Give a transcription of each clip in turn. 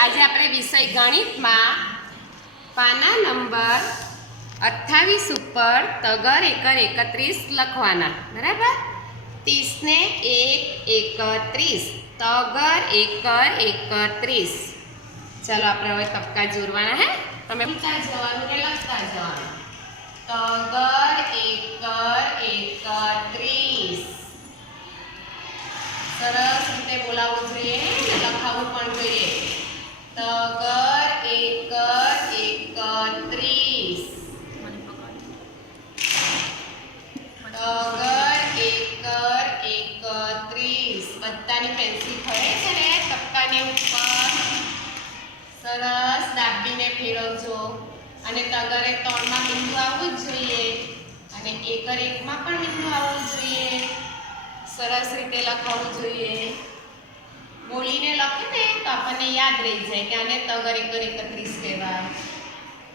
આજે આપણે વિષય ગણિતમાં પાના નંબર 28 ઉપર તગર એકર 31 લખવાના, બરાબર। 30 ને 1 31, તગર એકર 31। ચાલો આપણે હવે તબકા જોડવાના હે, તમે લખતા જવાનું ને લખતા જવાનું। તગર એકર 31, સરસ રીતે બોલાવવું જોઈએ ને લખાવવું પણ જોઈએ। તગર એકર 31, તગર એકર 31। બધાની પેન્સિલ ફરે છે ને તબકાની ઉપર, સરસ દાબીને ફેરવજો। અને તગરે 3 માં બિંદુ આવવું જ જોઈએ અને એકર 1 માં પણ બિંદુ આવવું જોઈએ। સરસ રીતે લખાવવું જોઈએ। બોલીને લખે ને તો આપણને યાદ રહી જાય કે આને તગર એકર 31 કહેવાય।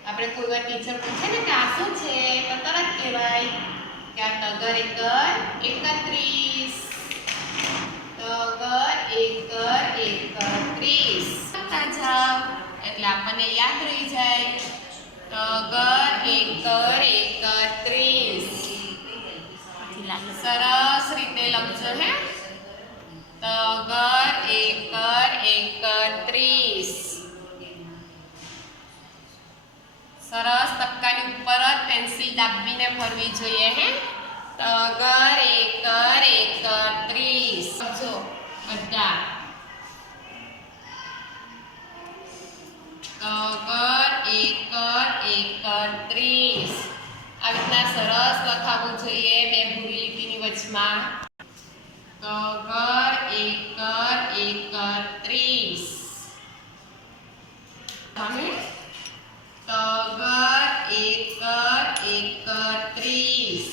આપણે કોઈ વાર ટીચર પૂછે ને કે આ શું છે તો તરત કહેવાય કે આ તગર એકર 31, તગર એકર 31 લખતા જાઓ એટલે આપણને યાદ રહી જાય। તગર એકર 31, સરસ રીતે લખજો હે। તગર એકર 31, સરસ તબકાની ઉપર જ પેન્સિલ દાબીને ફરવી જોઈએ હે। તગર એકર 31 લખજો બધા। તગર એકર 31 આ રીતના સરસ લખાવવું જોઈએ બે ભૂરી લીટીની વચમાં। તગર એકર 31, તગર એકર 31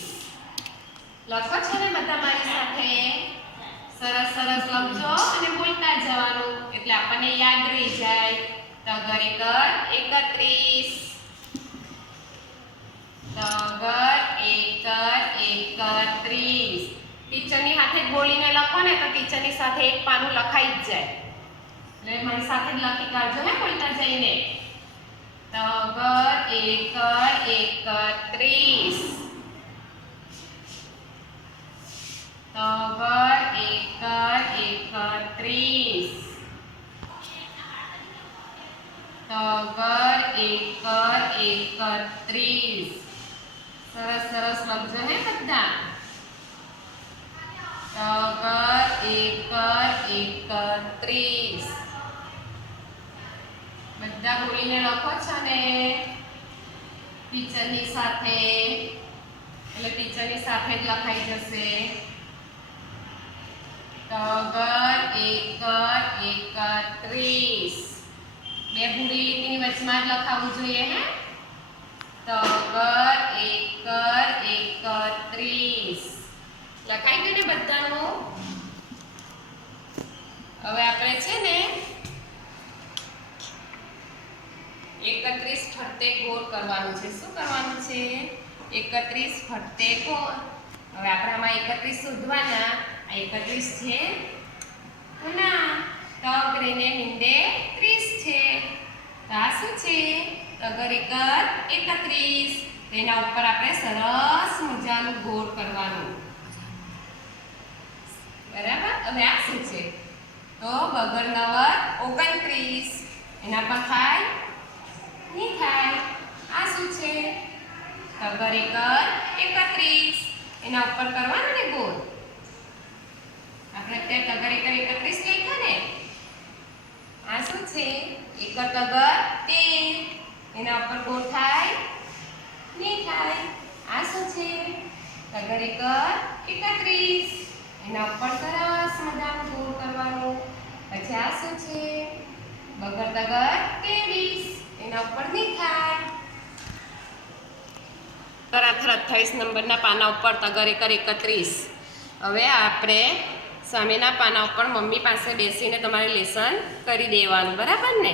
લખો છો ને બધા મારી સાથે? સરસ સરસ લખજો અને બોલતા જવાનું એટલે આપણને યાદ રહી જાય। તગર એકર 31, તગર એકર 31। ટીચરની સાથે બોલીને લખો ને તો ટીચરની સાથે એક પાનું લખાઈ જ જાય, એટલે મારી સાથે જ લખી કાઢજો ને બોલતા જઈને। તગર એકર 31, તગર એકર 31, તગર એકર 31। સરસ સરસ લખજો હે બધા। તગર એકર 31 બધા બોલીને લખો છો ને ટીચરની સાથે, એટલે ટીચરની સાથે જ લખાઈ જશે। તગર એકર 31 બે ભૂરી લીટીની વચમાં જ લખાવવું જોઈએ હે। તગર એકર 31 લખાઈ ગયું ને બધાનું? હવે આપણે છે ને 31 ફરતે ગોળ કરવાનું છે। શું કરવાનું છે? 31 ફરતે ગોળ। હવે આપણે આમાં 31 શોધવાના। આ 31 છે તો ના, તગ રેને મીંડે 30 છે તો આ શું છે? તગર એકર 31। તેના ઉપર આપણે સરસ મજાનું ગોળ કરવાનું, બરાબર। હવે આ શું છે? તો બગર નવર 29, એના પર થાય નહીં થાય। આ શું છે? તગર એકર 31, એના ઉપર કરવાનું ને ગોળ। આપણે અત્યારે તગર એકર 31 લખ્યો ને, આ શું છે? એકર તગર 13, એના ઉપર ગોળ થાય નહીં થાય। આ શું છે? તગર એકર 31, એના ઉપર સરસ મજાનું ગોળ કરવાનું। પછી આ શું છે? બગર તગર 23, એના ઉપર નહીં થાય। 28 નંબરના પાના ઉપર તગર એકર 31। હવે આપણે સામેના પાના ઉપર મમ્મી પાસે બેસીને તમારે લેસન કરી દેવાનું, બરાબર ને?